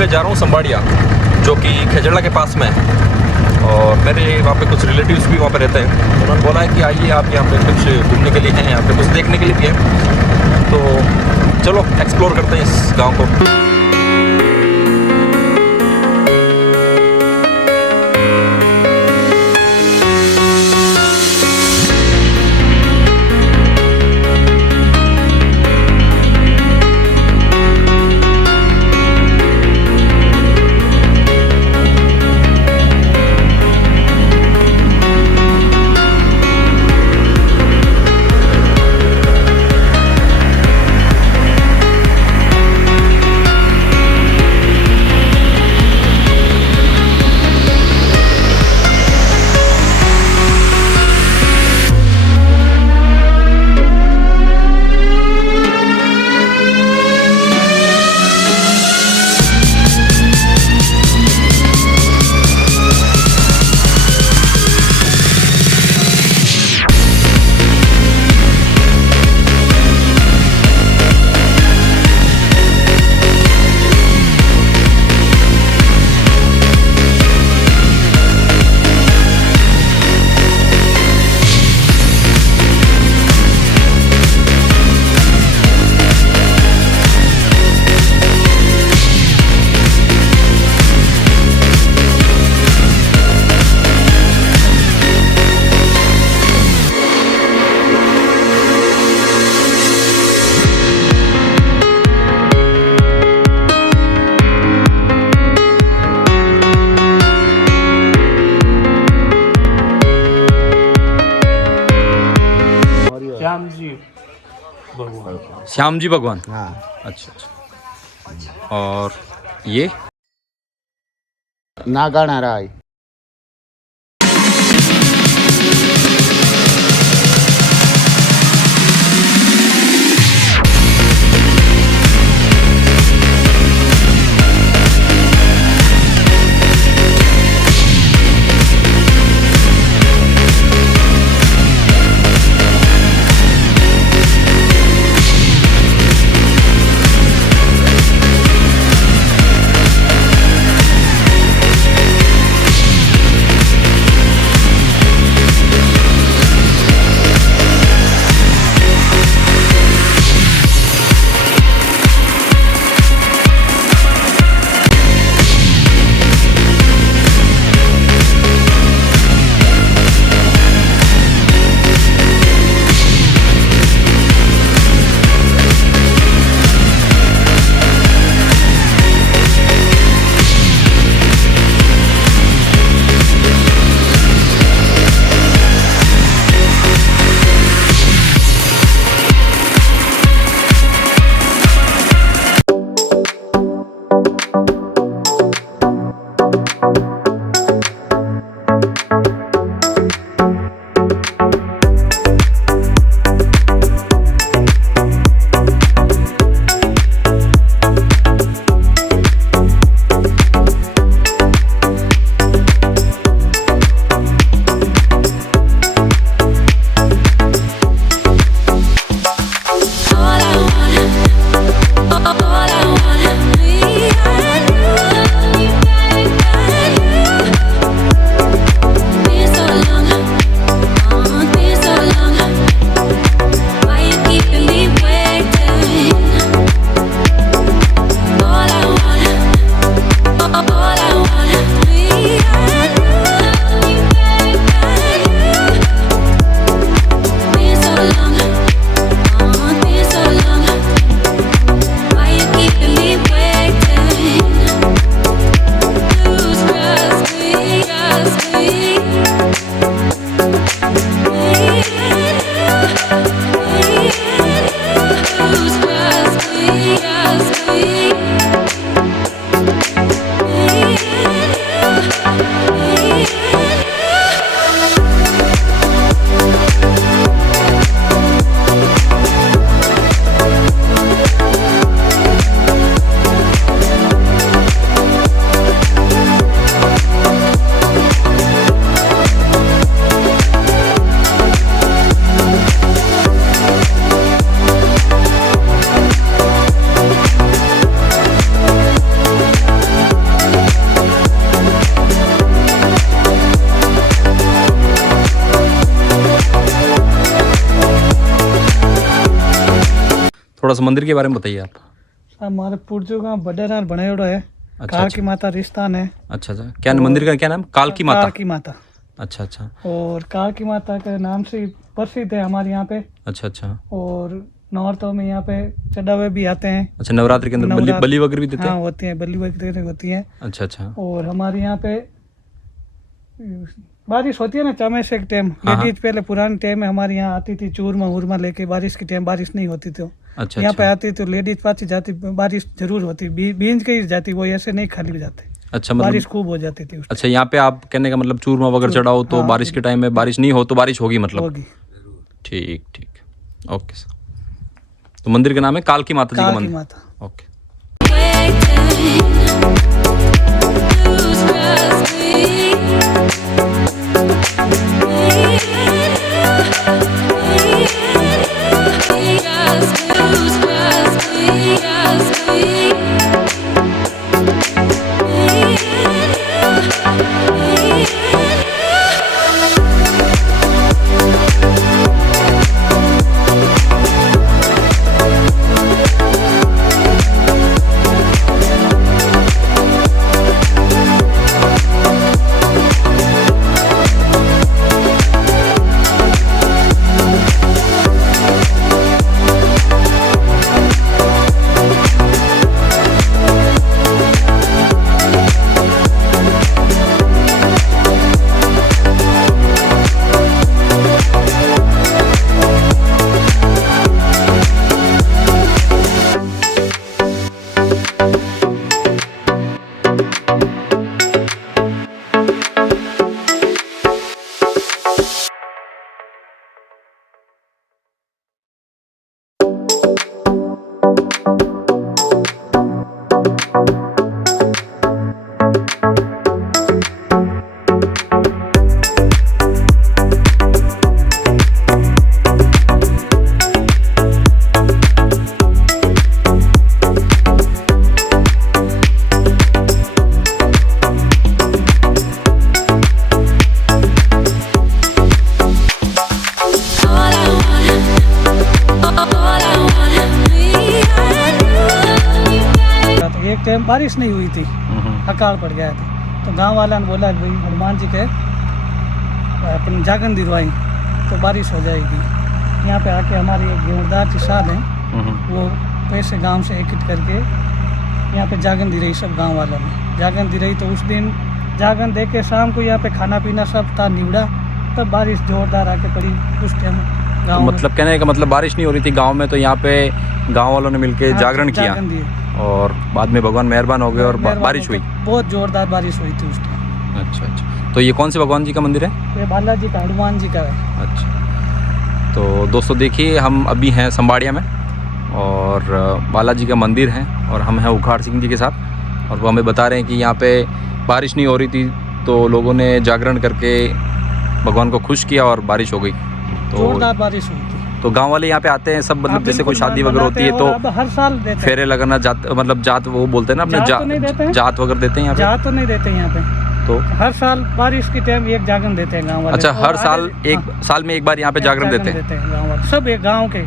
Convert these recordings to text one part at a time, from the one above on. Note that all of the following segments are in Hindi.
मैं जा रहा हूँ संबाड़िया, जो कि खेजड़ा के पास में है। और मेरे वहाँ पे कुछ रिलेटिव्स भी वहाँ पे रहते हैं। उन्होंने बोला है कि आइए आप यहाँ पे कुछ घूमने के लिए हैं, यहाँ पे कुछ देखने के लिए भी है। तो चलो एक्सप्लोर करते हैं इस गांव को। श्याम जी भगवान। हाँ, अच्छा अच्छा। और ये नागाना राय। थोड़ा सा मंदिर के बारे में बताइए आप। हमारे पुरजो गाँव बडेरा बनेड़ो है। अच्छा, काल की माता रिश्तान है। अच्छा अच्छा, क्या मंदिर का क्या नाम? काल की माता। काल की माता। अच्छा अच्छा और काल की माता के नाम से प्रसिद्ध है हमारे यहाँ पे। अच्छा अच्छा और नौरतों में यहाँ पे चढ़ावे भी आते हैं। अच्छा, नवरात्रि के अंदर बलि नवरात्र- बलि वगैरह भी देते हाँ हैं? होती है, बलि वगैरह होती है। अच्छा अच्छा और हमारे यहाँ पे बारिश होती है ना समय से एक टाइम, हाँ, लेडीज पहले पुराने टाइम में हमारे यहाँ आती थी चूरमा उरमा लेके, बारिश के टाइम बारिश नहीं होती तो अच्छा यहाँ पे अच्छा आती तो लेडीज पाती जाती, बारिश जरूर होती, बींज के ही जाती, वो ऐसे नहीं खाली हो जाते। अच्छा, बारिश मतलब खूब हो जाती थी उस अच्छा, यहाँ पे आप कहने का मतलब चूरमा वगैरह चढ़ाओ तो हाँ, बारिश के टाइम में बारिश नहीं हो तो बारिश होगी मतलब? होगी। ठीक ठीक, ओके सर। तो मंदिर का नाम है काल की माता जी का काल की मंदिर। माता। ओके। एक टाइम बारिश नहीं हुई थी, अकाल पड़ गया था, तो गांव वाला ने बोला भाई हनुमान जी के अपन जागन दिलवाई तो बारिश हो जाएगी। यहाँ पे आके हमारे एक गेवरदार जी साहब हैं, वो पैसे गांव से एकत्रित करके यहाँ पे जागन दी रही, सब गांव वालों ने जागन दी रही। तो उस दिन जागन दे के शाम को यहाँ पे खाना पीना सब था निवड़ा, तब बारिश जोरदार आके पड़ी उस टाइम तो गाँव में। मतलब कहने का मतलब बारिश नहीं हो रही थी गांव में, तो यहाँ पे गांव वालों ने मिलके जागरण किया और बाद में भगवान मेहरबान हो गए और बारिश हुई। बहुत जोरदार बारिश हुई थी उस टाइम। अच्छा अच्छा, तो ये कौन से भगवान जी का मंदिर है? ये बालाजी का, हनुमान जी का है। अच्छा, तो दोस्तों देखिए हम अभी हैं संबाड़िया में और बालाजी का मंदिर है और हम हैं उखाड़ सिंह जी के साथ, और वो हमें बता रहे हैं कि यहाँ पे बारिश नहीं हो रही थी तो लोगों ने जागरण करके भगवान को खुश किया और बारिश हो गई। तो जोरदार बारिश हुई थी। तो गांव वाले यहाँ पे आते हैं सब, मतलब जैसे कोई शादी वगैरह होती है तो हर साल देते हैं। फेरे लगाना, जात मतलब जात वो बोलते हैं ना अपने जात वगैरह देते हैं यहाँ पे? जात तो नहीं देते यहाँ पे, तो हर साल बारिश के टाइम एक जागरण देते हैं गांव वाले। अच्छा, हर साल एक साल में एक बार यहाँ पे जागरण देते हैं गांव वाले, सब एक गांव के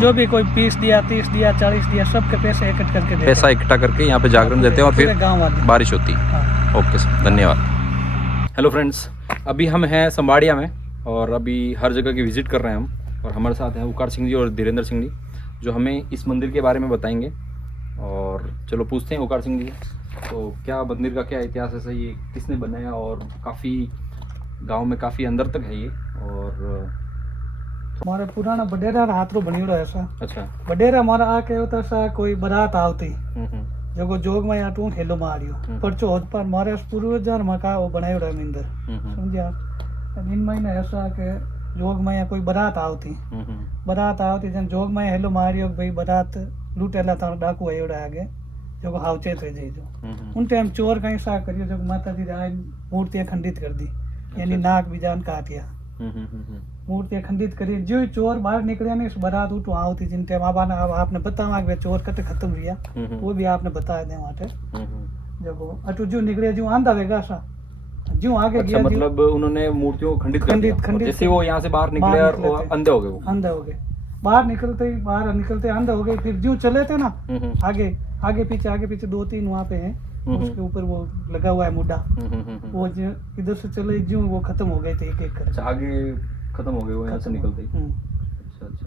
जो भी कोई 20 दिया 30 दिया 40 दिया, सबके पैसे इकट्ठा करके देते हैं। पैसा इकट्ठा करके यहाँ पे जागरण देते हैं और फिर गाँव वाले बारिश होती है। ओके सर, धन्यवाद। हेलो फ्रेंड्स, अभी हम हैं संबाड़िया में और अभी हर जगह की विजिट कर रहे हैं हम, और हमारे साथ हैं उखाड़ सिंह जी और धीरेन्द्र सिंह जी जो हमें इस मंदिर के बारे में बताएंगे। और चलो पूछते हैं उखाड़ सिंह जी, तो क्या मंदिर का क्या इतिहास है सर, ये किसने बनाया? और काफ़ी गांव में काफ़ी अंदर तक है ये, और हमारे पुराना बडेरा हाथ रो बनी रहा है ऐसा। अच्छा, बडेरा हमारा आके होता सा कोई बारात आवती जो जोग में आटू हेलो मारियो परचो होत पर मारे पूर्वजन मका वो बनायो रहा मंदिर, समझिया। इन महीने ऐसा के जोग में कोई बारात आवती जन जोग में हेलो मारियो भाई बारात लूटेला था डाकू आयोड़ा आगे जो हावचे थे जी जो उन टाइम चोर कहीं सा करियो जो माता जी राय मूर्तियां खंडित कर दी, यानी नाक बिजान काटिया, मूर्तियां खंडित करी। जो चोर बाहर निकले नहीं बारात उठो आवती जिन टाइम आपने बतावा कि चोर कते खत्म हुआ, वो भी आपने बताया दे वाटे जब अटू जो निकले जो आंधा वेगा सा जो आगे अच्छा, गया मतलब उन्होंने मूर्तियों को खंडित जैसे वो यहाँ से बाहर निकले और अंधे हो गए, वो अंधे हो गए। बाहर निकलते अंदर हो गए। फिर जो चले थे ना आगे पीछे 2-3 वहाँ पे हैं, उसके ऊपर वो लगा हुआ है मुड्डा, वो जो इधर से चले जो वो खत्म हो गए थे एक एक कर। अच्छा, आगे खत्म हो गए वो यहाँ से निकलते ही। अच्छा अच्छा।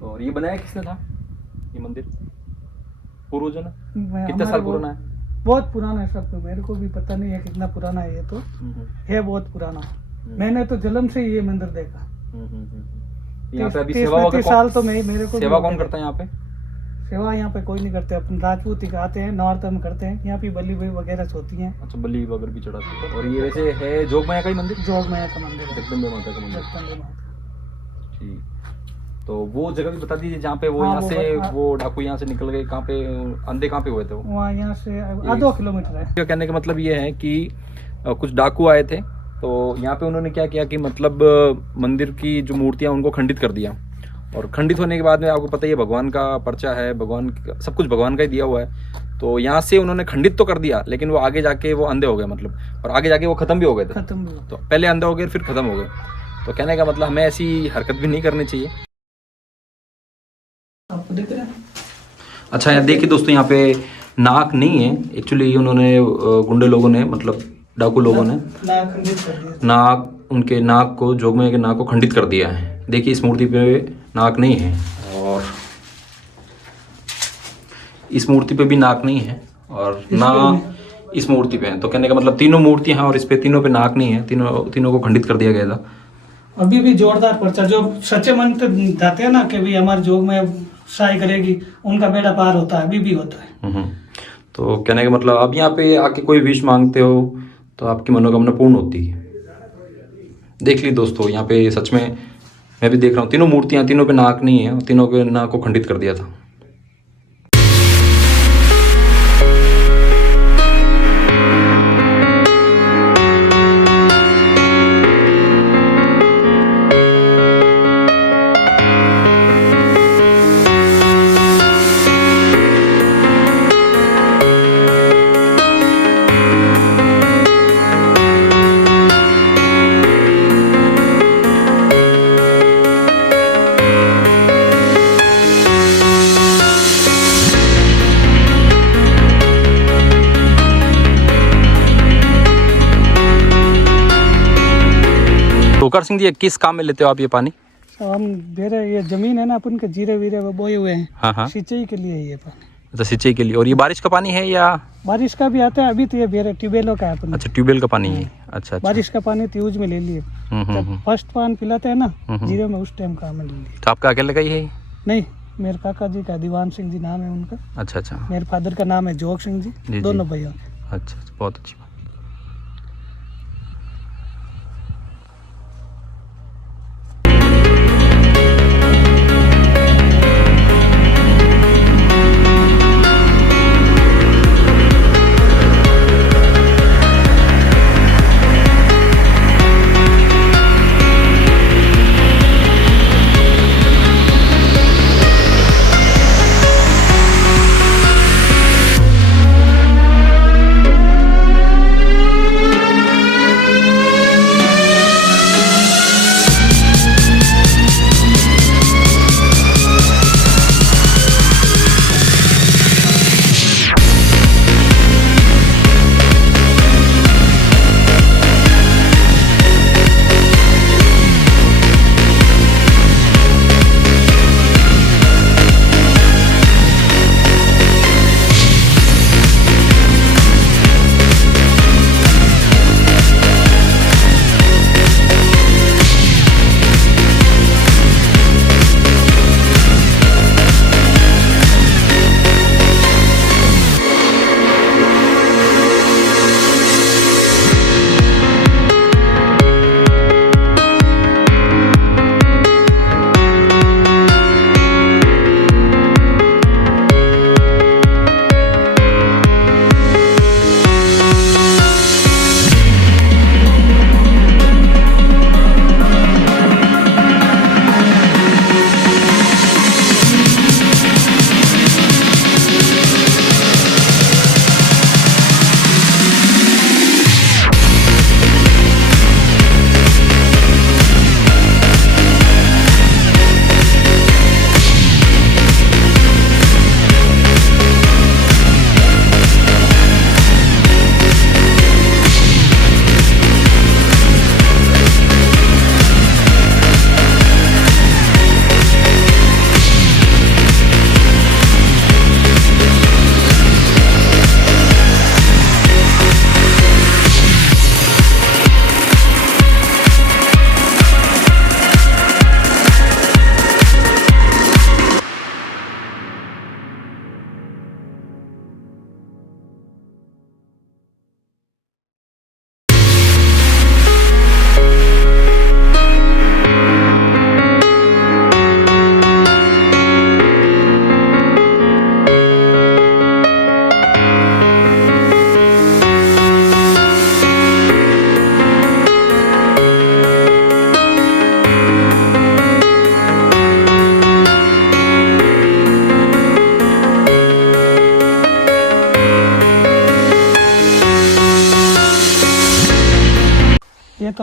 तो और ये बनाया किसने था ये मंदिर? पूर्वजों ने? कितने साल पुराना है? बहुत पुराना है सब, मेरे को भी पता नहीं है कितना पुराना है, ये तो है बहुत पुराना। मैंने तो जन्म से ये मंदिर देखा। यहाँ पे अभी सेवा साल तो मेरे को सेवा कौन करता है यहाँ पे? सेवा यहाँ पे कोई नहीं करते, अपन राजपूत ही आते हैं, नॉर्थ में करते हैं। यहाँ पे बलि वगैरह होती हैं। अच्छा, बलि वगैरह भी चढ़ाते हैं। और ये वैसे है जोग माया का ही मंदिर? जोग माया का मंदिर है, जगदम्बे माता का मंदिर। जगदम्बे माता। ठीक, तो वो जगह भी बता दीजिए जहाँ पे वो यहाँ से वो डाकू यहाँ से निकल गए, कहाँ पे अंधे कहाँ पे हुए थे? वहाँ यहाँ से 2 किलोमीटर है। कहने का मतलब ये है कि कुछ डाकू आए थे, तो यहाँ पे उन्होंने क्या किया कि मतलब मंदिर की जो मूर्तियाँ उनको खंडित कर दिया, और खंडित होने के बाद में आपको पता ही है भगवान का पर्चा है, भगवान सब कुछ भगवान का ही दिया हुआ है। तो यहाँ से उन्होंने खंडित तो कर दिया, लेकिन वो आगे जाके वो अंधे हो गए मतलब, और आगे जाके वो खत्म भी हो गए थे। तो पहले अंधे हो गए फिर खत्म हो गए। तो कहने का मतलब हमें ऐसी हरकत भी नहीं करनी चाहिए। आपको दिख रहा है? अच्छा, यहाँ देखिए दोस्तों, यहाँ पे नाक नहीं है एक्चुअली, उन्होंने गुंडे लोगों ने मतलब डाकू लोगों ने नाक उनके नाक को जोगमाया के नाक को खंडित कर दिया है। देखिए इस मूर्ति पे नाक नहीं है, और इस मूर्ति पे भी नाक नहीं है, और ना इस मूर्ति पे है। तो कहने का मतलब तीनों मूर्तियां हैं और इस पे तीनों पे नाक नहीं है, तीनों को खंडित कर दिया गया था। अभी भी जोरदार पर्चा, जो सच्चे मन से जाते हैं ना कि भाई हमारे जोग में शाही करेगी, उनका बेड़ा पार होता है, अभी भी होता है। तो कहने का मतलब अब यहाँ पे आके कोई विश मांगते हो तो आपकी मनोकामना पूर्ण होती है। देख ली दोस्तों, यहाँ पे सच में मैं भी देख रहा हूँ, तीनों मूर्तियाँ, तीनों पे नाक नहीं है, तीनों के नाक को खंडित कर दिया था। टोकर सिंह जी, किस काम में लेते हो आप ये पानी? हम दे रहे, ये जमीन है ना अपन के, जीरे वीरे वो बोए हुए हैं। हाँ। सिंचाई के लिए ये पानी। अच्छा, सिंचाई के लिए। और ये बारिश का पानी है या? बारिश का भी आता है, अभी तो ये बेरे ट्यूबवेलों का है अपन। अच्छा, ट्यूबवेल का पानी है। अच्छा। बारिश का पानी तो यूज में ले लिए, फर्स्ट पानी पिलाते हैं ना जीरे में, उस टाइम काम में ले लिए। तो आपका अकेले का ही है? नहीं, मेरे काका जी का दीवान सिंह जी नाम है उनका। अच्छा। मेरे फादर का नाम है जोग सिंह जी, दोनों भाइयों। अच्छा, बहुत अच्छी बात।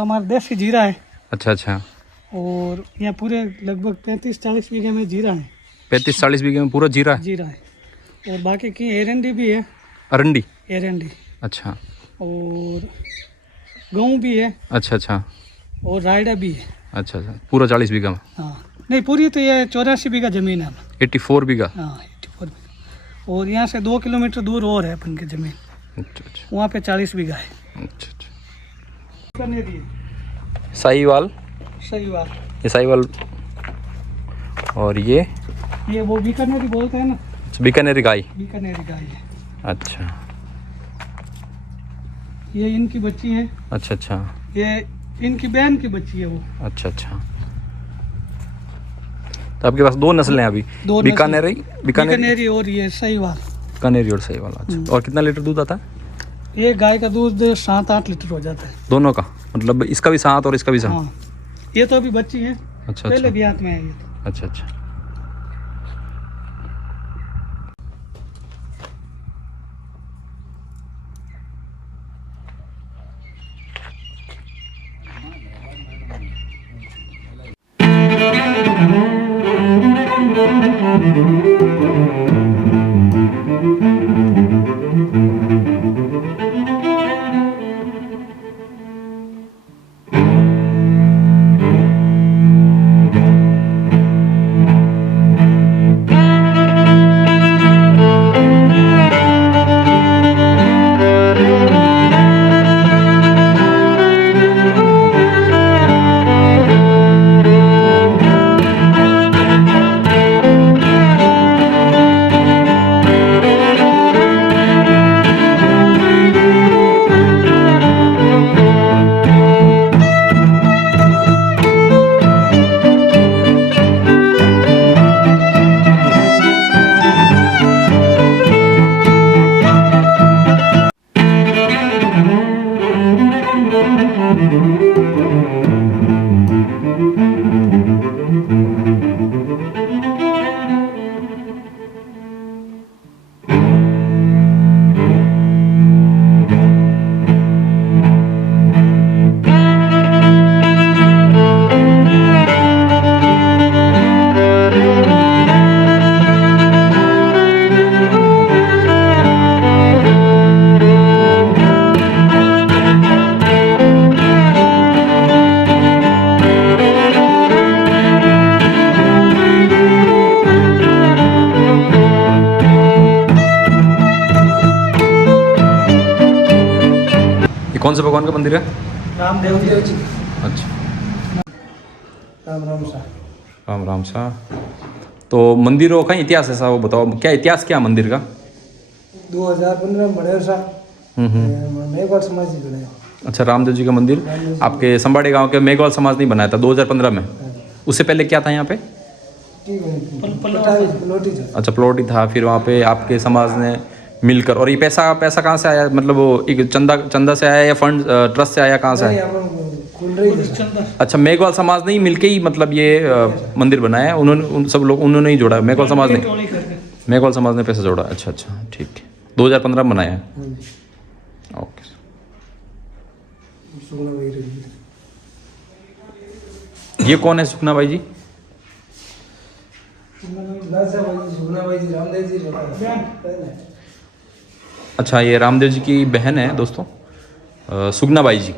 हमारा देसी जीरा है। अच्छा अच्छा। और यहाँ पूरे लगभग 35-40 बीघे में जीरा है। 35-40 बीघे में पूरा जीरा है? जीरा है। और बाकी की एरंडी भी है। अरंडी? एरंडी। अच्छा। और गेहूँ भी है। अच्छा अच्छा। और रायडा भी है। अच्छा अच्छा, पूरा 40 बीघा में? हाँ नहीं, पूरी तो ये 84 बीघा जमीन है। 84 बीघा? हाँ 84 बीघा। और यहाँ से 2 किलोमीटर दूर और है अपन की जमीन। अच्छा अच्छा। वहाँ पे 40 बीघा है। अच्छा अच्छा। बीकानेरी है। साहीवाल? साहीवाल। ये साहीवाल। और ये वो बीकानेरी बोलते हैं ना। बीकानेरी गाय? बीकानेरी गाय है। अच्छा। ये इनकी बच्ची है। अच्छा अच्छा। ये इनकी बहन की बच्ची है वो। अच्छा अच्छा। तो आपके पास 2 नस्लें हैं अभी? दो बीकानेरी? बीकानेरी और ये साहीवाल। बीकानेरी और साहीवाल। अच्छा। और कितना लीटर दूध आता है? ये गाय का दूध 7-8 लीटर हो जाता है। दोनों का? मतलब इसका भी 7 और इसका भी 7? हाँ, ये तो अभी बच्ची है। अच्छा पहले अच्छा। ब्यात में है ये तो। अच्छा अच्छा। कौन से भगवान का मंदिर है? रामदेव जी। अच्छा। राम राम सा। राम राम सा। तो मंदिरों का इतिहास है सा, वो बताओ क्या इतिहास क्या मंदिर का? 2015 में बने सा। मेघवाल समाज जी बने। अच्छा, रामदेव जी का मंदिर आपके संबाड़े गांव के मेघवाल समाज ने बनाया था 2015 में। उससे पहले क्या था यहाँ पे? प्लॉटी। अच्छा, प्लॉट ही था। फिर वहाँ पे आपके समाज ने मिलकर, और ये पैसा कहाँ से आया? मतलब वो एक चंदा से आया या फंड ट्रस्ट से आया, कहाँ से आया? अच्छा, मेघवाल समाज ने ही मिलके ही मतलब ये मंदिर बनाया है। उन्होंने उन सब लोग उन्होंने ही जोड़ा, मेघवाल समाज ने। मेघवाल समाज ने पैसा जोड़ा। अच्छा अच्छा, ठीक है। 2015 में बनाया है। ओके। ये कौन है सुखना भाई जी? अच्छा, ये रामदेव जी की बहन है दोस्तों, सुगना बाई जी।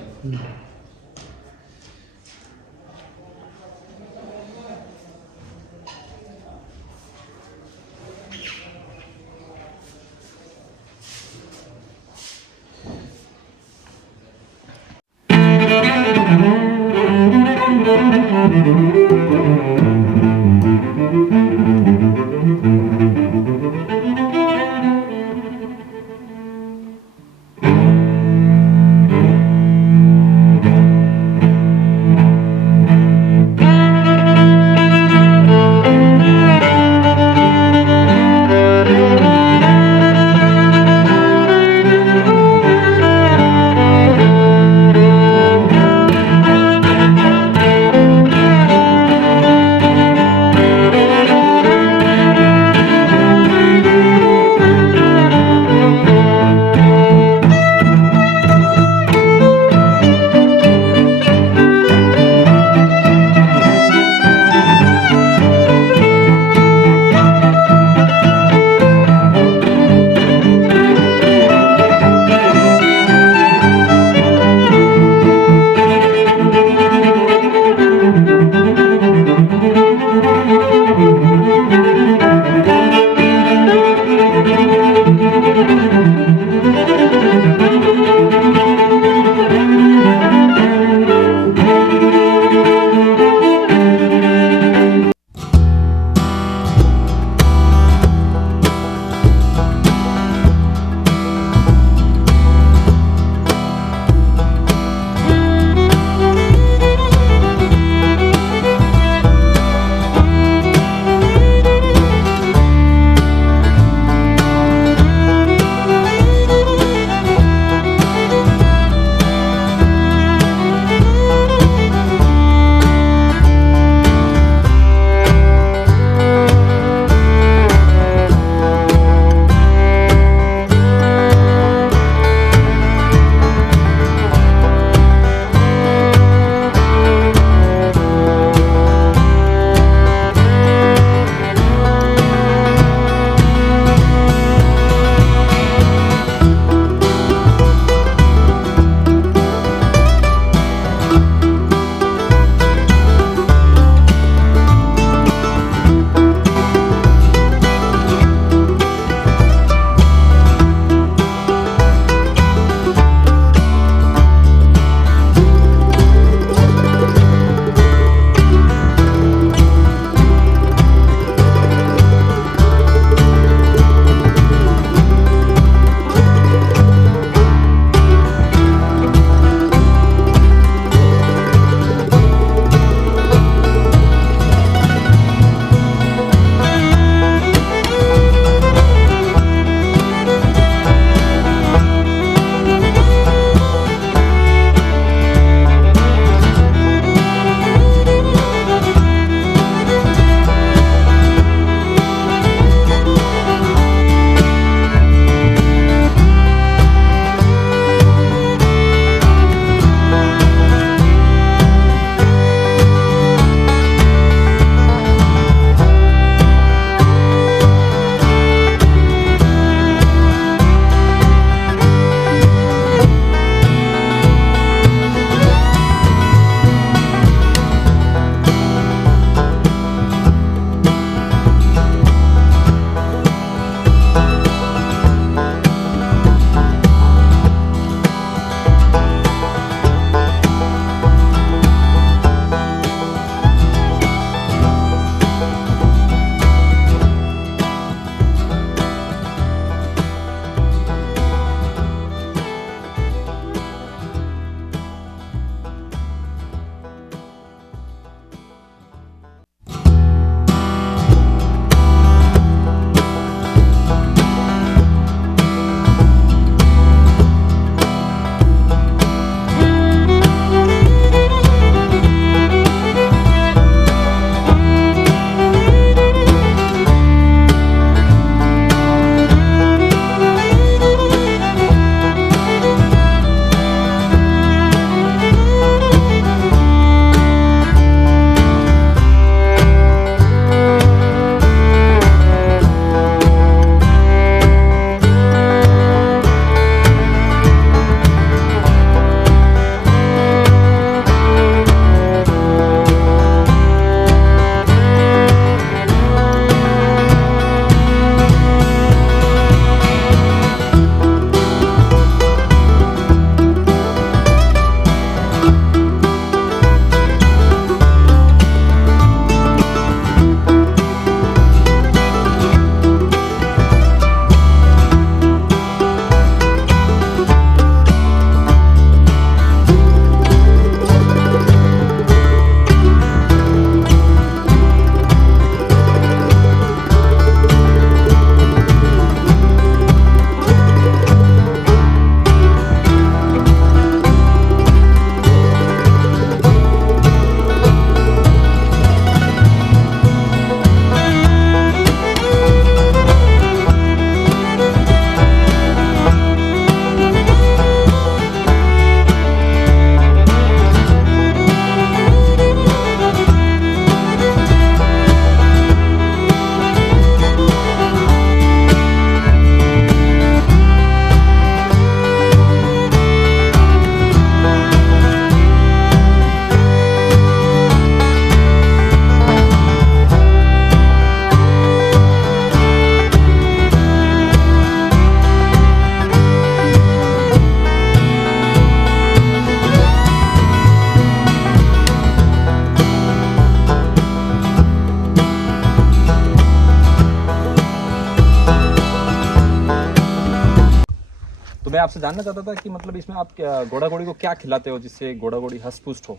मैं आपसे जानना चाहता था कि मतलब इसमें आप घोड़ा घोड़ी को क्या खिलाते हो जिससे घोड़ा घोड़ी हष्ट पुष्ट हो?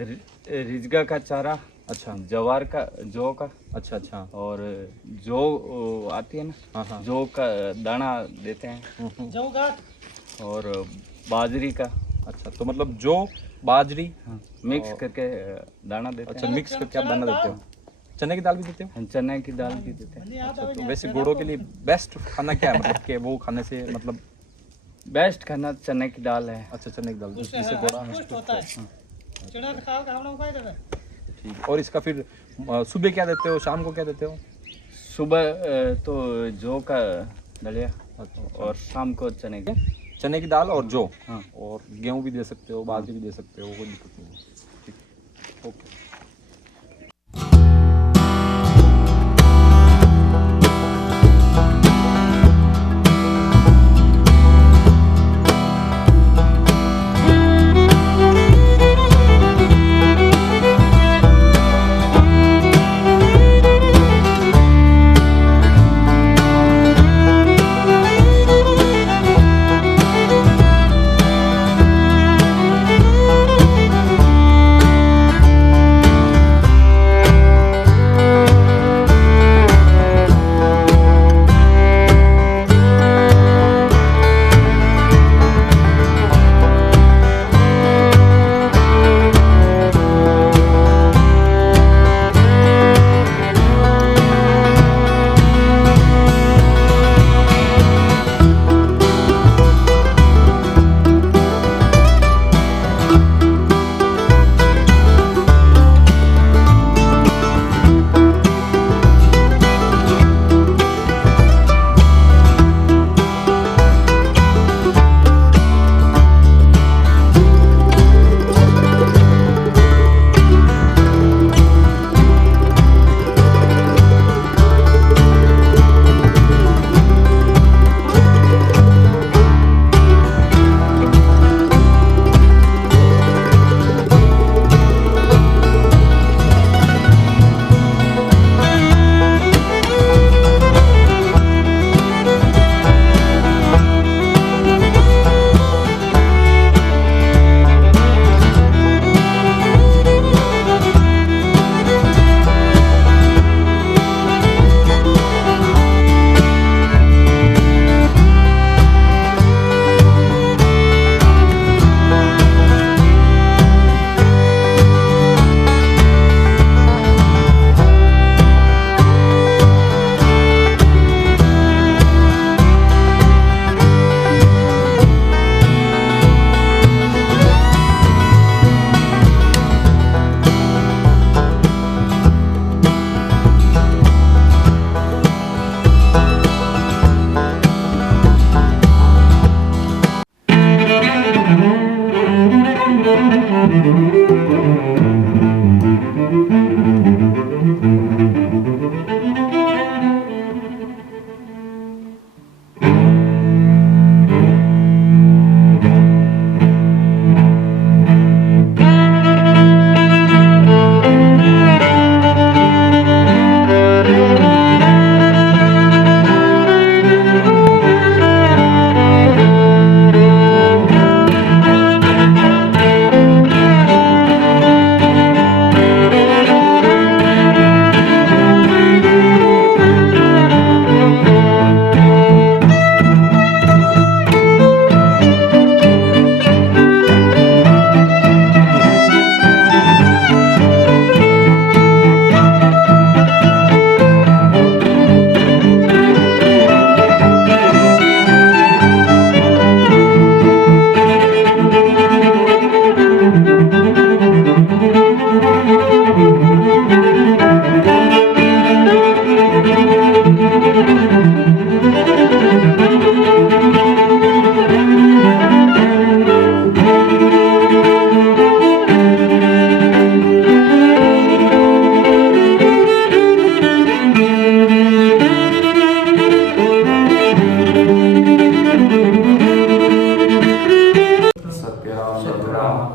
रिजगा का चारा, अच्छा जवार का, जौ का, अच्छा अच्छा। और जौ आती है ना, हाँ हाँ। जौ का दाना देते हैं, और बाजरी का, अच्छा तो मतलब जो बाजरी मिक्स करके दाना देते अच्छा हैं। मिक्स करके आप दाना देते हो। चने की दाल भी देते हो? हम चने की दाल भी देते हैं। अच्छा तो वैसे घोड़ों के लिए बेस्ट खाना क्या है मतलब कि वो खाने से मतलब? बेस्ट खाना चने की दाल है। अच्छा चने की दाल जिससे घोड़ा हष्ट पुष्ट हो। ठीक। और इसका फिर सुबह क्या देते हो, शाम को क्या देते हो? सुबह तो जौ का दलिया, अच्छा और शाम को चने के। चने की दाल और जौ, हाँ। और गेहूं भी दे सकते हो, बाजरी भी दे सकते हो, कोई दिक्कत नहीं है। ठीक ओके।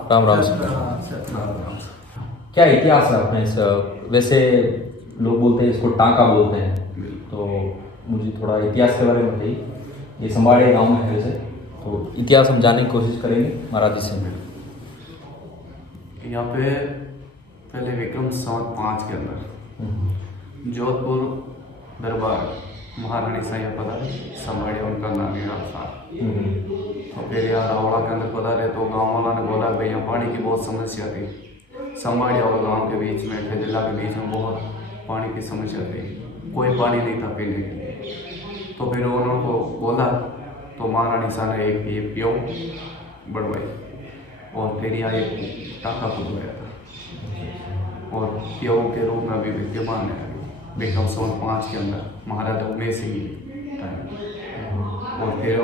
राम राम से। क्या इतिहास है अपने इस, वैसे लोग बोलते हैं इसको टांका बोलते हैं, तो मुझे थोड़ा इतिहास के बारे में बताइए। ये संबाड़े गांव में है वैसे, तो इतिहास हम जानने की कोशिश करेंगे महाराज जी से। यहाँ पे पहले विक्रम संवत 5 के अंदर जोधपुर दरबार महारानी साहिब पता संभाड़िया, उनका नाम है था। तो फिर यहाँ रावड़ा के अंदर पता रहे तो गाँव वाला ने बोला भाई यहाँ पानी की बहुत समस्या थी। संभाड़िया और गांव के बीच में जिला के बीच में बहुत पानी की समस्या थी, कोई पानी नहीं था पीने के लिए। तो फिर उन्होंने को बोला तो महारानी साहब ने एक ये प्यो बढ़वाई और फिर यहाँ एक टाका खुदवाया था और प्यो के रूप में अभी विद्यमान है विक्रम संवत 5 के अंदर महाराजा उमेश सिंह टाइम। और फिर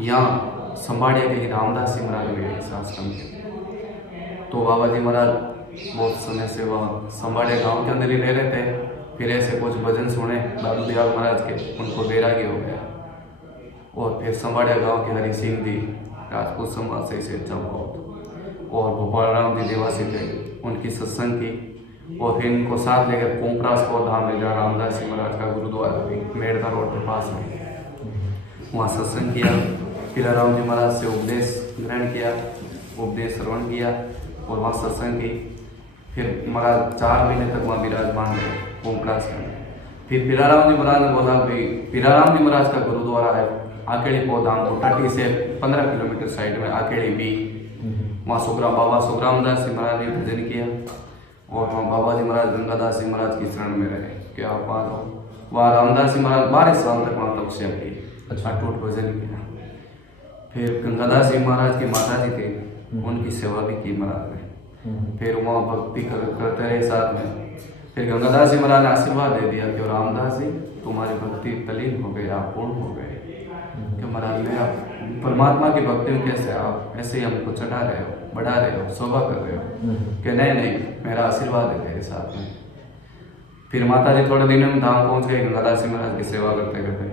यहाँ संभाड़िया के ही रामदास जी महाराज भी एक शासन के। तो बाबा जी महाराज बहुत समय से वहाँ संभाड़िया गांव के अंदर ही रह रहे थे। फिर ऐसे कुछ भजन सुने दादू दयाल महाराज के, उनको वैराग्य हो गया। और फिर संभाड़िया गांव के हरि सिंह जी राजपूत समाज से इसे अच्छा बहुत और भोपाल राम जी देवासी थे, उनकी सत्संग की। और फिर इनको साथ लेकर पोंकरास को धाम में जहाँ रामदास जी महाराज का गुरुद्वारा भी मेड़ता रोड के पास में, वहाँ सत्संग किया। फिर राम जी महाराज से उपदेश ग्रहण किया, उपदेश श्रवण किया और वहाँ सत्संग की। फिर महाराज 4 महीने तक वहाँ विराजमान रहे पोंकरास के अंदर। फिर पीराराम जी महाराज ने बोला भाई पीराराम जी महाराज का गुरुद्वारा है आकेड़ी पौधाम को टाटी से 15 किलोमीटर साइड में आकेड़ी भी, वहाँ सुखराम बाबा सुखरामदास जी महाराज ने भजन किया। और वहाँ बाबा जी महाराज गंगादास जी महाराज की शरण में रहे कि आप वहाँ रहो। वहाँ रामदास जी महाराज 12 साल तक वहाँ तपस्या की, अच्छा अटूट भजन किया। फिर गंगादास जी महाराज की माता जी थे, उनकी सेवा भी की महाराज ने। फिर वहाँ भक्ति करते रहे साथ में। फिर गंगादास जी महाराज ने आशीर्वाद दे दिया कि रामदास जी तुम्हारी भक्ति तलीन हो गई, आप पूर्ण हो गए। कि महाराज ने आप परमात्मा की भक्ति में कैसे आप ऐसे ही हमको चढ़ा रहे हो, बढ़ा रहे हो, शोभा कर रहे हो। कि नहीं मेरा आशीर्वाद है तेरे साथ में। फिर माता जी थोड़े दिनों में धाम पहुँच गए गंगादास जी महाराज की सेवा करते करते।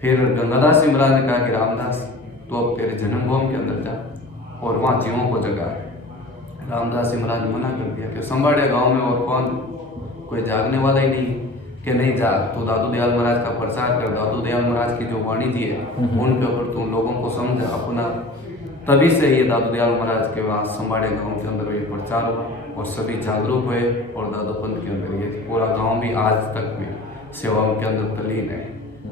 फिर गंगादास जी महाराज ने कहा कि रामदास तो अब तेरे जन्मभूमि के अंदर जा और वहाँ जीवों को जगा। रामदास जी महाराज ने मना कर दिया कि संभाड़िया गांव में और कौन कोई जागने वाला ही नहीं कि नहीं जाग, तो दादू दयाल महाराज का प्रचार कर। दादू दयाल महाराज की जो वाणी जी है उनके ऊपर तुम लोगों को समझा अपना। तभी से ये दादू दयाल महाराज के वहाँ संभाड़िया गाँव के अंदर ये प्रचार हुआ और सभी जागरूक हुए और दादू पंथ के अंदर ये पूरा गाँव भी आज तक में सेवाओं के अंदर तल्लीन है।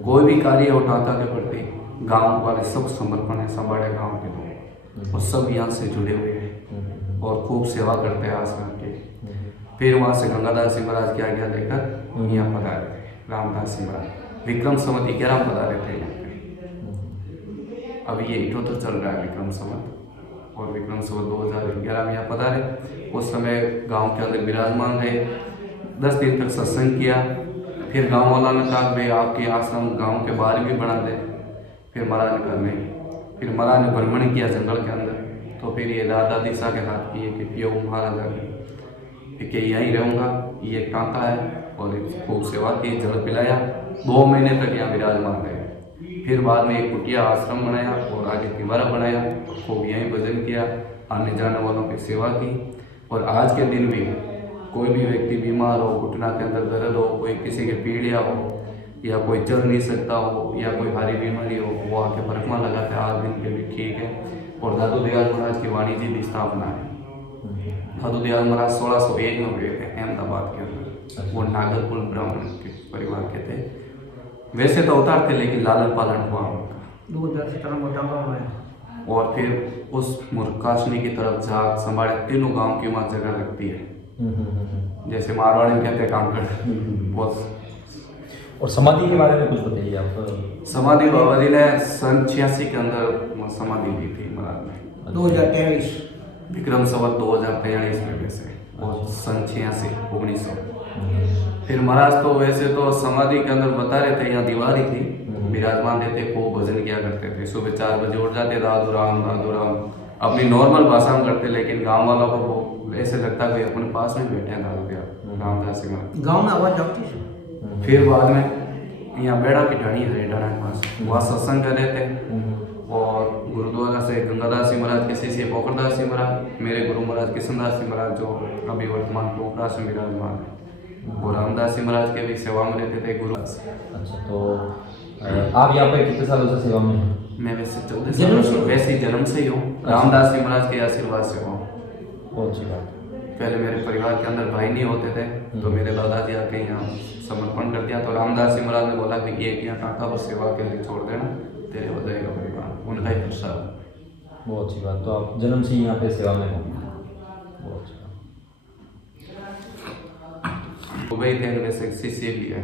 कोई भी कार्य हो टाटा के प्रति गाँव वाले सब समर्पण है संभाड़िया गाँव के लोग और सब यहाँ से जुड़े हुए हैं और खूब सेवा करते हैं आस करके। फिर वहाँ से गंगादास जी महाराज की आज्ञा लेकर यहाँ पधारे थे रामदास जी महाराज। विक्रम संवत 11 पधारे थे यहाँ पे। अभी ये 78 चल रहा है विक्रम संवत और विक्रम संवत 2011 में यहाँ पधारे। उस समय गांव के अंदर विराजमान रहे, 10 दिन तक सत्संग किया। फिर गांव वाला ने कहा भाई आपके आश्रम गांव के बाहर भी बना दे। फिर महाराज ने कहा नहीं। फिर महाराज ने भ्रमण किया जंगल के अंदर। तो फिर ये दादा दिशा के हाथ किए कि पियो महाराजा कि यहीं रहूँगा, ये टाँका है और खूब सेवा की, जल पिलाया। 2 महीने तक यहाँ विराजमान रहे। फिर बाद में एक कुटिया आश्रम बनाया और आगे तिवारा बनाया, खूब यहीं भजन किया, आने जाने वालों की सेवा की। और आज के दिन भी कोई भी व्यक्ति बीमार हो, घुटना के अंदर दर्द हो, कोई किसी के पीड़िया हो या कोई चल नहीं सकता हो या कोई भारी बीमारी हो, वो आके परिक्रमा लगाते 8 दिन के भी ठीक है। और दादू दयाल महाराज की वाणी जी भी स्थापना है। दादू दयाल महाराज 1601 में हुए थे अहमदाबाद के अंदर। वो नागरकुल ब्राह्मण के परिवार के थे। वैसे तो अवतार थे लेकिन लालन पालन हुआ उनका। 2017 में डांगा हुआ है। और फिर उस मुर्काशनी की तरफ झाग संभाड़े तीनों गांव की वहाँ जगह लगती है, जैसे मारवाड़ी में कहते हैं कांकड़। बहुत। और समाधि के बारे में कुछ बताइए आप। समाधि बाबा जी ने सन 86 के अंदर समाधि दी थी महाराज ने। 2023 विक्रम संवत 2043 में वैसे और सन 1900। फिर महाराज तो वैसे तो समाधि के अंदर बता रहे थे यहाँ दीवार ही थी, विराजमान रहते, खूब भजन किया करते थे। सुबह 4 बजे उठ जाते, दादू राम अपनी नॉर्मल भाषा में करते, लेकिन गांव वालों को वो ऐसे लगता कि अपने पास में बैठे हैं दादू दयाल रामदास सिंह। गाँव में आवाज आती है। फिर बाद में यहाँ बेड़ा की ढाणी है, डाणा के पास, वहाँ सत्संग कर रहे थे। और गुरुद्वारा से गंगादास जी महाराज के शिष्य पोखरदास जी महाराज, मेरे गुरु महाराज किशनदास जी महाराज जो अभी वर्तमान पोखरास में विराजमान है, और रामदास जी महाराज के भी सेवा में रहते थे गुरु। अच्छा, तो आप यहाँ पे कितने सालों से सेवा में हैं? मैं वैसे ही जन्म से ही हूँ, रामदास जी महाराज के आशीर्वाद से हूँ। बहुत अच्छी बात। पहले मेरे परिवार के अंदर भाई नहीं होते थे, तो मेरे दादाजी आके यहाँ समर्पण कर दिया। तो रामदास जी महाराज ने बोला कि ये यहाँ टाँका पर सेवा के लिए छोड़ देना, तेरे हो जाएगा परिवार, उनका ही प्रसाद। बहुत अच्छी बात। तो आप जन्म से यहाँ पे सेवा में हो। बहुत अच्छी बात। दुबई थे वैसे शिष्य भी है।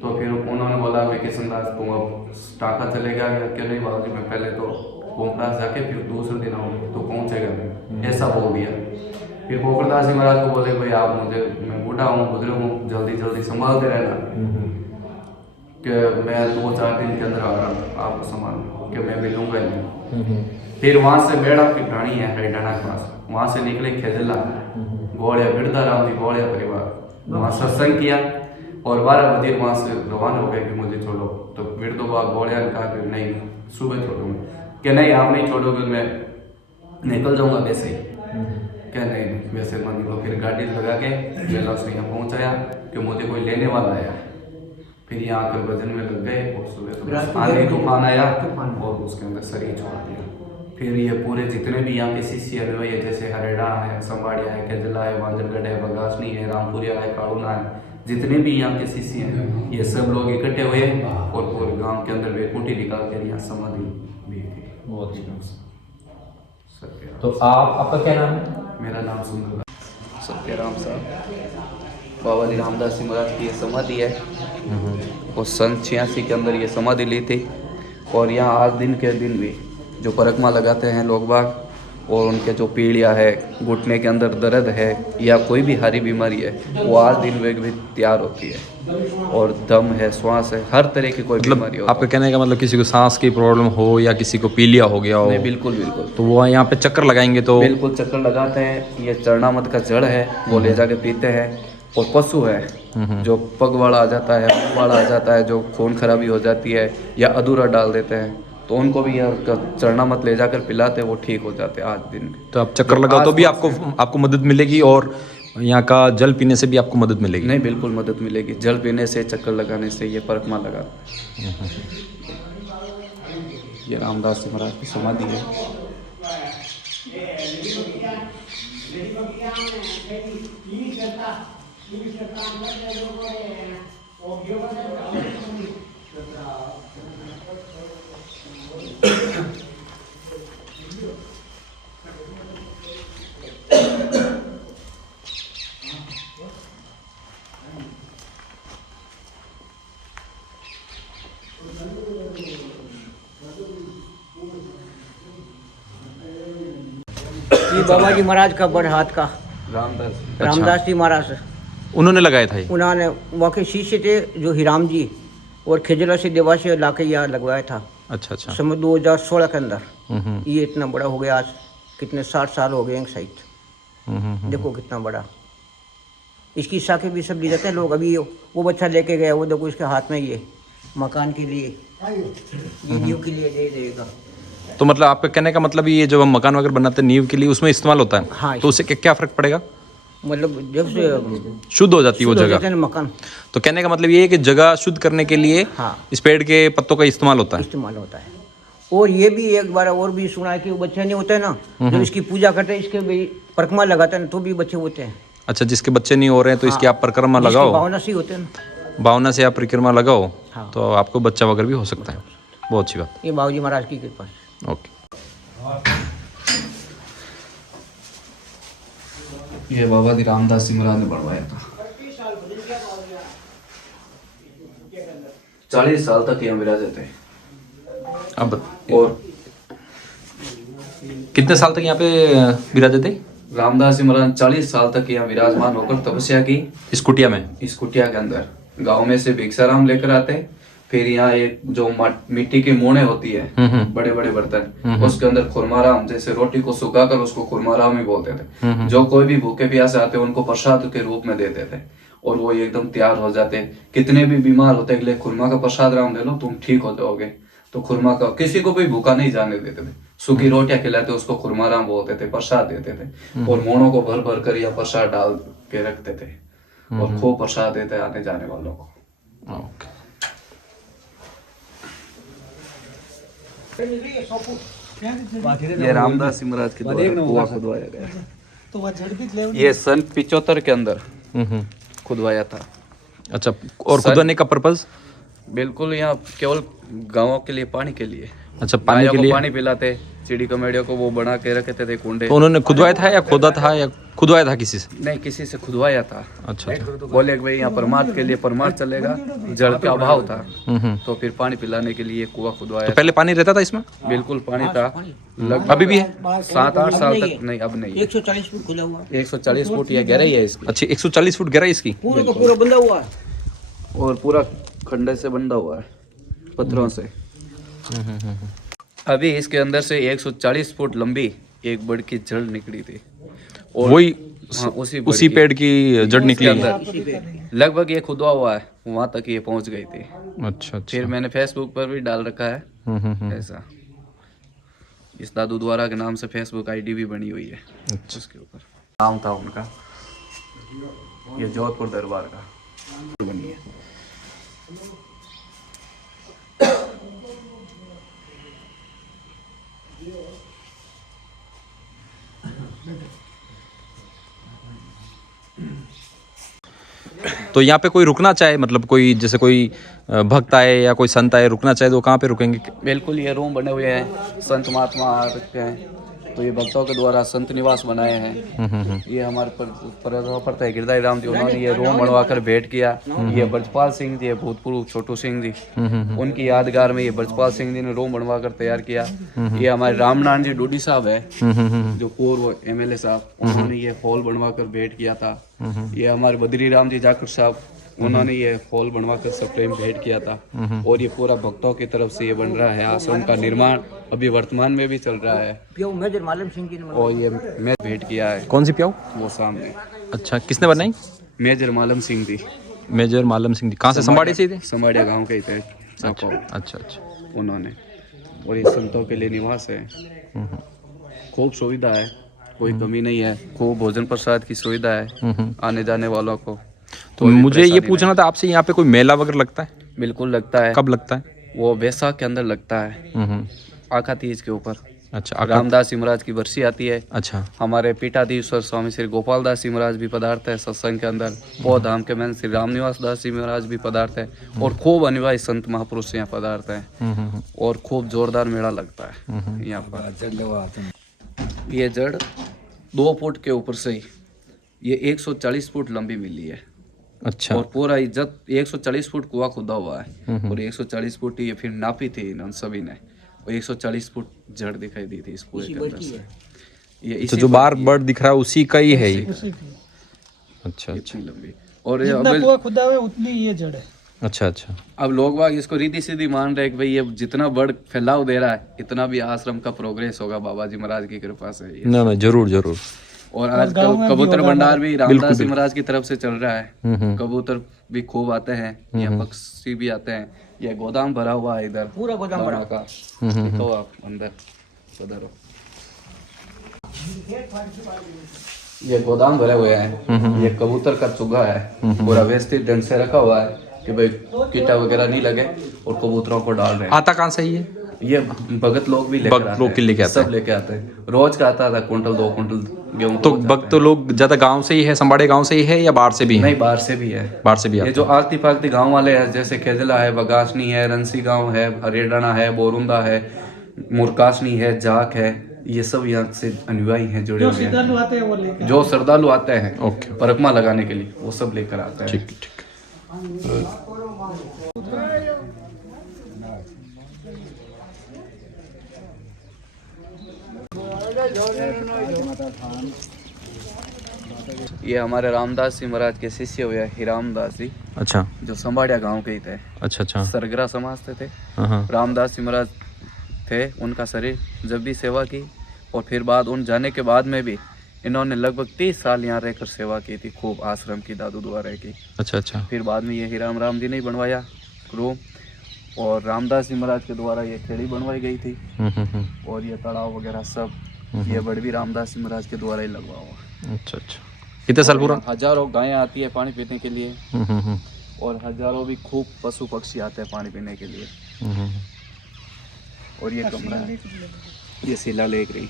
तो फिर उन्होंने बोला वेकेशन दास तुम अब टाँका चलेगा अकेले बाबूजी में, पहले तो पोखराज जाके फिर दूसरे दिन आऊँगी तो पहुँचेगा नहीं, ऐसा बोल दिया। फिर पोखरदास जी महाराज को बोले भाई आप मुझे, मैं बूढ़ा हूँ, बुजुर्ग हूँ, जल्दी जल्दी संभालते रहना कि मैं 2-4 दिन के अंदर आ रहा हूँ, आप संभाल कि मैं मिलूंगा नहीं। फिर वहाँ से बेड़ा की ढाणी है हरियाणा के पास, वहाँ से निकले खेजला, गोड़िया बिरदा राम जी गोड़िया परिवार, वहाँ सत्संग किया और 12 बजे वहाँ से रवाना हो गए कि मुझे छोड़ो। तो बिरदो बाग गोड़िया ने कहा कि नहीं सुबह छोड़ूंगा, कि नहीं आप नहीं छोड़ोगे, मैं निकल जाऊंगा वैसे ही, क्या नहीं वैसे मत निकलो। फिर गाड़ी लगा के मेला से यहाँ पहुँचाया कि मुझे कोई लेने वाला आया। फिर यहाँ आकर भजन में लग गए और सुबह आंधी तूफान आया और उसके अंदर शरीर छोड़ दिया। फिर ये पूरे जितने भी यहाँ के शिष्य हुए जैसे हरेड़ा है, संबाड़िया है, केजला है, वांजरगढ़ है, बगासनी है, रामपुरिया है, काड़ूना है, जितने भी यहाँ के शिष्य हैं ये सब लोग इकट्ठे हुए और पूरे गांव के अंदर वेकुंठी निकाल कर यहाँ समाधि भी थी। बहुत अच्छी बात। सत्य। तो आपका क्या नाम है? मेरा नाम सुंदर सत्यराम साहब। बाबा जी रामदास जी महाराज की ये समाधि है और सन 86 के अंदर ये समाधि ली थी। और यहाँ आज दिन के दिन भी जो परिक्रमा लगाते हैं लोग बाग, और उनके जो पीड़िया है, घुटने के अंदर दर्द है या कोई भी हारी बीमारी है, वो आज दिन में भी तैयार होती है। और दम है, श्वास है, हर तरह की कोई बीमारी हो। आपका कहने का मतलब किसी को सांस की प्रॉब्लम हो या किसी को पीलिया हो गया हो? नहीं, बिल्कुल बिल्कुल। तो वो यहाँ पे चक्कर लगाएंगे तो बिल्कुल चक्कर लगाते हैं। ये चरणामत का जड़ है, वो ले जाके पीते हैं। और पशु है जो पग वाला आ जाता है, मुँह वाला आ जाता है, जो खून खराबी हो जाती है या अधूरा डाल देते हैं, तो उनको भी यह चरणामत ले जाकर पिलाते हैं, वो ठीक हो जाते हैं आज दिन। तो आप चक्कर लगाओ तो भी आपको मदद मिलेगी और यहाँ का जल पीने से भी आपको मदद मिलेगी? नहीं, बिल्कुल मदद मिलेगी। जल पीने से, चक्कर लगाने से, ये परिक्रमा लगा। ये रामदास जी महाराज की समाधि है। ये बाबा जी महाराज का बड़ हाथ का रामदास जी महाराज उन्होंने लगाया था ये? उन्होंने वहाँ के शिष्य थे जो हिराम जी और खेजला से देवा से लाके यहाँ लगवाया था। अच्छा अच्छा। समय 2016 के अंदर ये इतना बड़ा हो गया। आज कितने 60 साल हो गए साइड। देखो कितना बड़ा। इसकी शाखें भी सब ली जाते हैं लोग। अभी वो बच्चा लेके गया, वो देखो इसके हाथ में ये मकान के लिए, ये नींव के लिए दे देगा। तो मतलब आपका कहने का मतलब ये जब हम मकान वगैरह बनाते हैं नींव के लिए, उसमें इस्तेमाल होता है? हाँ। तो उससे क्या फर्क पड़ेगा? मतलब जब से शुद्ध हो जाती है वो जगह? मकान। तो कहने का मतलब ये है कि जगह शुद्ध करने के लिए हाँ, इस पेड़ के पत्तों का इस्तेमाल होता है? इस्तेमाल होता है। और ये भी एक बार और भी सुना है कि वो बच्चे नहीं होते हैं ना, जो इसकी पूजा करते हैं, इसके भी परिक्रमा लगाते हैं तो भी बच्चे होते हैं। अच्छा, जिसके बच्चे नहीं हो रहे हैं तो इसकी आप परिक्रमा जिसके लगाओ, भावना से ही होते हैं ना, भावना से आप परिक्रमा लगाओ। हाँ। तो आपको बच्चा वगैरह भी हो सकता है। बहुत अच्छी बात। ये बाबू जी महाराज की कृपा से। ओके। ये बाबा जी रामदास जी महाराज ने बनवाया था। 40 साल तक यहाँ विराजे थे। अब और कितने साल तक यहाँ पे विराजे थे? रामदास जी महाराज 40 साल तक यहाँ विराजमान होकर तपस्या की। इस कुटिया में? इस कुटिया के अंदर गांव में से भिक्षाराम लेकर आते। फिर यहाँ एक जो मिट्टी की मोने होती है, बड़े बड़े बर्तन, उसके अंदर खुरमाराम, जैसे रोटी को सुखाकर उसको खुरमाराम ही बोलते थे। जो कोई भी भूखे प्यासे आते उनको प्रसाद के रूप में देते थे और वो एकदम तैयार हो जाते। कितने भी बीमार होते ले खुरमा का प्रसाद राम ले लो, तुम ठीक हो जाओगे। तो खुरमा का किसी को भी भूखा नहीं जाने देते थे। सूखी रोटियां खिलाते, उसको खुरमाराम बोलते थे, प्रसाद देते थे। और मोनों को भर भर कर या प्रसाद डाल के रखते थे और खूब प्रसाद देते आने जाने वालों को। ये रामदास जी महाराज के द्वारा कुआं खुदवाया गया। तो वह जड़ भी ले ये सन 75 के अंदर खुदवाया था। अच्छा, और खुदाने का पर्पस? बिल्कुल, यहाँ केवल गांवों के लिए, पानी के लिए, अच्छा, पानी गायों के को लिए। पानी पिलाते, चिड़ी कमेडियों को वो बना के रखे थे कुंडे। तो उन्होंने खुदवाया था या खोदा था या खुदवाया था किसी से? नहीं, किसी से खुदवाया था। अच्छा अच्छा। बोले कि भाई यहाँ परमार्थ के लिए परमार्थ चलेगा, जल का अभाव था, तो फिर पानी पिलाने के लिए कुआं खुदवाया। तो पहले पानी रहता था इसमें? बिल्कुल पानी था, लगभग अभी भी है? 7-8 साल तक। नहीं, अब नहीं। 140 फुट खुला हुआ 140 फुट या गहराई है इसकी, अच्छा, 140 फुट गहराई इसकी? पूरा का पूरा बंधा हुआ है। और पूरा खंडे से बंधा हुआ है, पत्थरों से। अभी इसके अंदर से 140 फुट लंबी एक बड़ की जड़ निकली थी, और वही हाँ, उसी पेड़ की जड़ निकली है? अंदर लगभग ये खुदवा हुआ है, वहां तक ये पहुंच गई थी। अच्छा अच्छा। फिर मैंने फेसबुक पर भी डाल रखा है ऐसा। इस दादू द्वारा के नाम से फेसबुक आईडी भी बनी हुई है। अच्छा। उसके ऊपर नाम था उनका। ये जोधपुर दरबार का बनी है। तो यहाँ पे कोई रुकना चाहे, मतलब कोई जैसे कोई भक्त आए या कोई संत आए रुकना चाहे तो कहाँ पे रुकेंगे? बिल्कुल, ये रूम बने हुए हैं, संत महात्मा आ रखे हैं, तो ये भक्तों के द्वारा संत निवास बनाए हैं। ये हमारे पर गिरधारी राम जी, उन्होंने ये रूम बनवा कर भेंट किया। ये ब्रजपाल सिंह जी, भूतपूर्व छोटू सिंह जी, उनकी यादगार में ये ब्रजपाल सिंह जी ने रूम बनवा कर तैयार किया। ये हमारे रामनारायण जी डोडी साहब है, जो पूर्व MLA साहब, उन्होंने ये हॉल बनवा कर भेंट किया था। ये हमारे बद्री राम जी जाकर साहब, उन्होंने ये हॉल बनवा कर सब प्रेम भेंट किया था। और ये पूरा भक्तों की तरफ से ये बन रहा है। आश्रम का निर्माण अभी वर्तमान में भी चल रहा है। प्यो मेजर मालम सिंह जी ने और ये मैं भेंट किया है, कौन सी प्याऊ? वो सामने अच्छा, किसने बनाई? मेजर मालम सिंह जी, मेजर मालम सिंह जी। कहाँ से? संबाड़ी से ही थे? समाड़िया गांव के ही थे, चापाव, अच्छा अच्छा। उन्होंने। और ये संतों के लिए निवास है, खूब सुविधा है, कोई कमी नहीं है, खूब भोजन प्रसाद की सुविधा है आने जाने वालों को। तो मुझे ये पूछना था आपसे, यहाँ पे कोई मेला वगैरह लगता है? बिल्कुल लगता है। कब लगता है? वो वैसाख के अंदर लगता है, आखा तीज के ऊपर। अच्छा, रामदास जी महाराज की बरसी आती है। अच्छा। हमारे पीठाधीश्वर स्वामी श्री गोपाल दास जी महाराज भी पदार्थ है सत्संग के अंदर। बौद्ध धाम के महंत श्री रामनिवास दास जी महाराज भी पदार्थ है, और खूब अनुयायी संत महापुरुष यहाँ पदार्थ है, और खूब जोरदार मेला लगता है यहाँ पर। ये जड़ 2 फुट के ऊपर से ही ये 140 फुट लंबी मिली है। अच्छा। और पूरा इज्जत 140 फुट कुआं खुदा हुआ है, और 140 फुट ये फिर नापी थी इन सभी ने, और 140 फुट जड़ दिखाई दी थी इस कुएं के अंदर से। ये तो इसी जो बार बर्ड दिख रहा है उसी का ही है ये? उसी की अच्छा अच्छा। इतनी लंबी। और ये जितना अब कुआं खुदा हुआ है उतनी ये जड़ है। अच्छा अच्छा। अब लोग बाग इसको रीति सीधी मान रहे हैं कि भाई ये जितना बर्ड फैलाव दे रहा है, इतना भी आश्रम का प्रोग्रेस होगा बाबा जी महाराज की कृपा से। ना ना, जरूर जरूर। और आजकल कबूतर भंडार भी रामदास जी महाराज की तरफ से चल रहा है। कबूतर भी खूब आते हैं, या पक्षी भी आते हैं। यह गोदाम भरा हुआ है इधर, पूरा गोदाम भरा का। तो आप अंदर पधारो। ये गोदाम भरे हुए हैं, ये कबूतर का चुगा है, पूरा व्यवस्थित ढंग से रखा हुआ है कि भाई कीटा वगैरह नहीं लगे, और कबूतरों को डाल रहे हैं। आता कहाँ से ही है ये भगत लोग भी लेकर आते हैं, सब लेके आते हैं। रोज का आता था कुंटल 2 कुंटल गेहूं। तो भक्त तो लोग ज्यादा गांव से ही है, संबाड़े गांव से ही है या बाहर से भी है? नहीं, बाहर से भी है। बाहर से भी ये जो आलती पालती गांव वाले हैं, जैसे खेजला है, बगासनी है, रंसी गांव है, हरेडाना है, बोरुंदा है, मुरकासनी है, जाक है, ये सब यहाँ से अनुयायी हैं जुड़े जो हुए हैं। श्रद्धालु आते हैं वो लेकर, जो श्रद्धालु आते हैं ओके। परिक्रमा लगाने के लिए, वो सब लेकर आते हैं। ठीक ठीक। ये हमारे रामदास जी महाराज के शिष्य हुए हीराम दास जी, अच्छा जो संबाड़िया गांव के ही थे। अच्छा अच्छा। सरगरा समाज थे। हाँ। रामदास जी महाराज थे, उनका शरीर जब भी सेवा की, और फिर बाद उन जाने के बाद में भी इन्होंने लगभग 30 साल यहाँ रहकर सेवा की थी, खूब आश्रम की दादू द्वारा की। अच्छा अच्छा। फिर बाद में ये हीराम राम जी ने बनवाया रूम, और रामदास जी महाराज के द्वारा ये खेड़ी बनवाई गई थी, और ये तालाब वगैरह सब ये बड़वी रामदास जी महाराज के द्वारा ही लगवा हुआ। अच्छा अच्छा। कितने साल पूरा? हजारों गायें आती है पानी पीने के लिए, और हजारों भी खूब पशु पक्षी आते हैं पानी पीने के लिए। और ये कमरा है, ये शिला लेक रही।